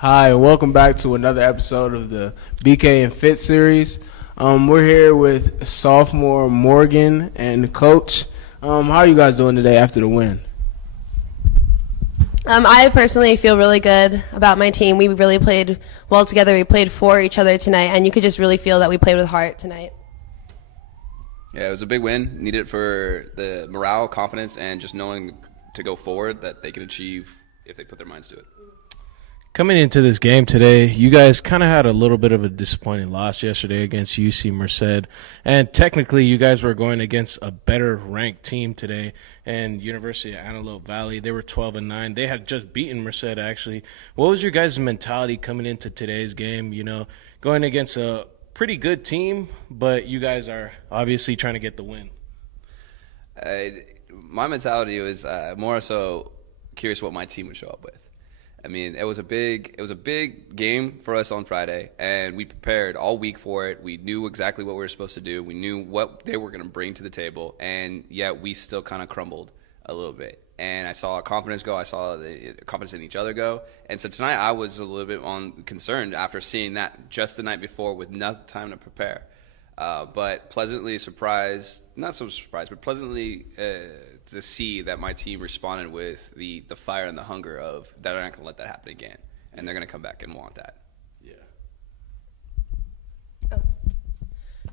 Hi, and welcome back to another episode of the BK and Fit series. We're here with sophomore Morgan and Coach. How are you guys doing today after the win? I personally feel really good about my team. We really played well together. We played for each other tonight, and you could just really feel that we played with heart tonight. Yeah, it was a big win. Needed it for the morale, confidence, and just knowing to go forward that they can achieve if they put their minds to it. Coming into this game today, you guys kind of had a little bit of a disappointing loss yesterday against UC Merced. And technically, you guys were going against a better-ranked team today. And University of Antelope Valley, they were 12-9. They had just beaten Merced, actually. What was your guys' mentality coming into today's game? You know, going against a pretty good team, but you guys are obviously trying to get the win. My mentality was more so curious what my team would show up with. I mean, it was a big game for us on Friday, and we prepared all week for it. We knew exactly what we were supposed to do. We knew what they were going to bring to the table, and yet we still kind of crumbled a little bit. And I saw our confidence go. I saw the confidence in each other go. And so tonight I was a little bit concerned after seeing that just the night before with no time to prepare. But pleasantly surprised, not so surprised, but pleasantly to see that my team responded with the fire and the hunger of that they're not going to let that happen again. And they're going to come back and want that. Yeah. Oh.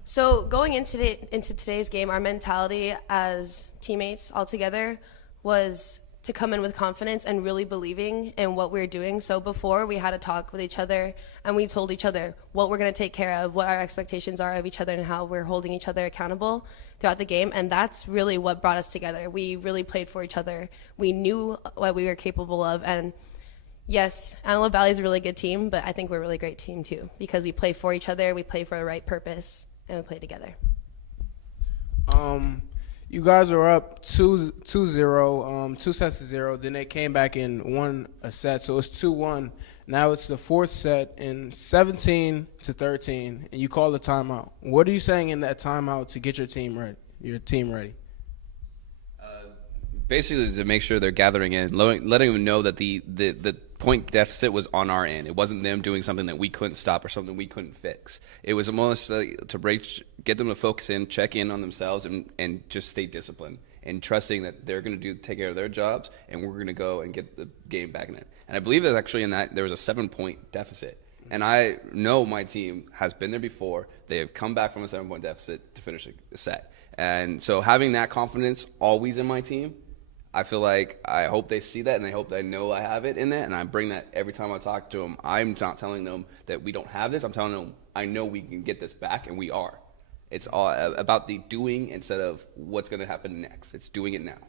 So going into today's game, our mentality as teammates all together was to come in with confidence and really believing in what we were doing. So before, we had a talk with each other, and we told each other what we're going to take care of, what our expectations are of each other, and how we're holding each other accountable throughout the game. And that's really what brought us together. We really played for each other. We knew what we were capable of. And yes, Antelope Valley is a really good team, but I think we're a really great team too, because we play for each other, we play for the right purpose, and we play together. You guys are up 2-0, 2 sets to 0. Then they came back and won a set, so it's 2-1. Now it's the fourth set in 17-13, and you call the timeout. What are you saying in that timeout to get your team ready? Basically, to make sure they're gathering in, letting them know that the point deficit was on our end. It wasn't them doing something that we couldn't stop or something we couldn't fix. It was almost to get them to focus in, check in on themselves, and just stay disciplined and trusting that they're going to take care of their jobs, and we're going to go and get the game back in it. And I believe that actually in that there was a 7-point deficit. And I know my team has been there before. They have come back from a 7-point deficit to finish a set. And so having that confidence always in my team, I feel like I hope they see that, and I hope they know I have it in that, and I bring that every time I talk to them. I'm not telling them that we don't have this. I'm telling them I know we can get this back, and we are. It's all about the doing instead of what's going to happen next. It's doing it now.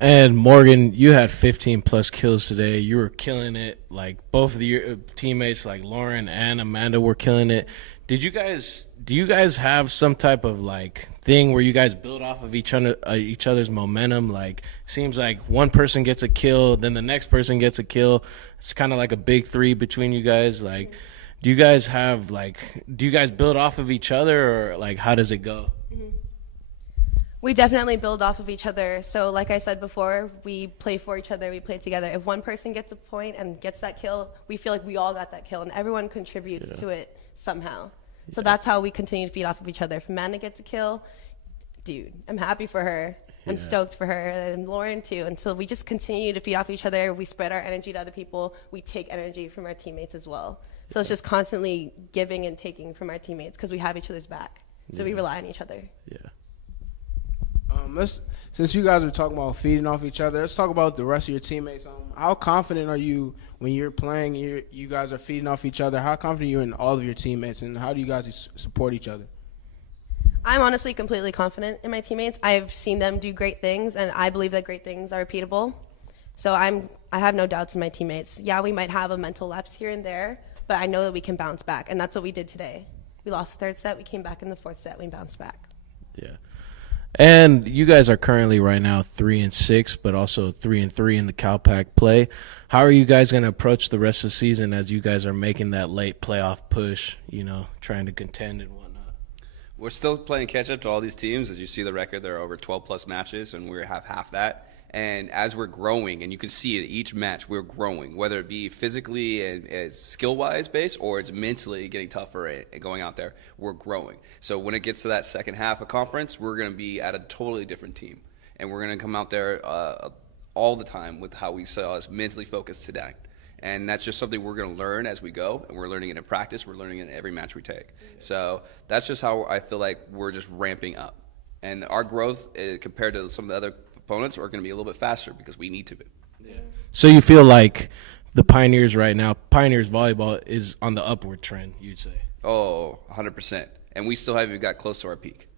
And Morgan, you had 15-plus kills today. You were killing it. Like both of your teammates, like Lauren and Amanda, were killing it. Do you guys have some type of like thing where you guys build off of each other's momentum? Like seems like one person gets a kill, then the next person gets a kill. It's kind of like a big three between you guys. Like, do you guys build off of each other, or like how does it go? Mm-hmm. We definitely build off of each other. So like I said before, we play for each other, we play together. If one person gets a point and gets that kill, we feel like we all got that kill, and everyone contributes to it somehow. So that's how we continue to feed off of each other. If Amanda gets a kill, dude, I'm happy for her. I'm stoked for her, and Lauren too. And so we just continue to feed off each other. We spread our energy to other people. We take energy from our teammates as well. So it's just constantly giving and taking from our teammates because we have each other's back. So we rely on each other. Yeah. Since you guys are talking about feeding off each other, let's talk about the rest of your teammates. How confident are you when you're playing? You guys are feeding off each other. How confident are you in all of your teammates, and how do you guys support each other? I'm honestly completely confident in my teammates. I've seen them do great things, and I believe that great things are repeatable. So I have no doubts in my teammates. Yeah, we might have a mental lapse here and there, but I know that we can bounce back, and that's what we did today. We lost the third set. We came back in the fourth set. We bounced back. Yeah. And you guys are currently right now 3-6, but also 3-3 in the CalPAC play. How are you guys going to approach the rest of the season as you guys are making that late playoff push, trying to contend and whatnot? We're still playing catch up to all these teams. As you see the record, there are over 12-plus matches, and we have half that. And as we're growing, and you can see it each match, we're growing, whether it be physically and skill-wise based, or it's mentally getting tougher and going out there, we're growing. So when it gets to that second half of conference, we're going to be at a totally different team. And we're going to come out there all the time with how we saw us mentally focused today. And that's just something we're going to learn as we go, and we're learning it in practice. We're learning it in every match we take. So that's just how I feel like we're just ramping up. And our growth compared to some of the other opponents are going to be a little bit faster because we need to be. So you feel like the Pioneers right now, Pioneers volleyball is on the upward trend, you'd say? Oh, 100%. And we still haven't even got close to our peak.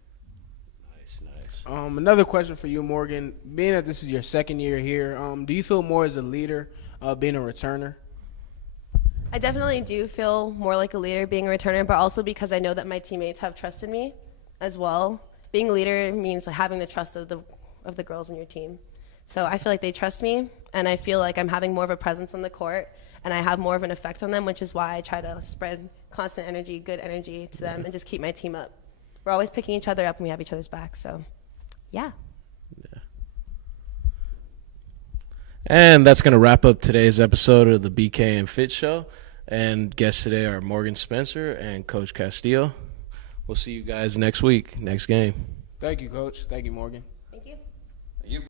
Nice. Another question for you, Morgan. Being that this is your second year here, do you feel more as a leader being a returner? I definitely do feel more like a leader being a returner, but also because I know that my teammates have trusted me as well. Being a leader means having the trust of the girls in your team. So I feel like they trust me, and I feel like I'm having more of a presence on the court, and I have more of an effect on them, which is why I try to spread constant energy, good energy to them, and just keep my team up. We're always picking each other up, and we have each other's back. So, yeah. And that's going to wrap up today's episode of the BK and Fit Show. And guests today are Morgan Spencer and Coach Castillo. We'll see you guys next week, next game. Thank you, Coach. Thank you, Morgan.